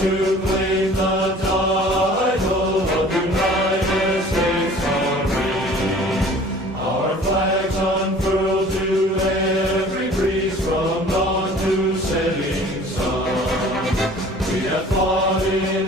to claim the title of United States Army. Our flags unfurled to every breeze from dawn to setting sun. We have fought in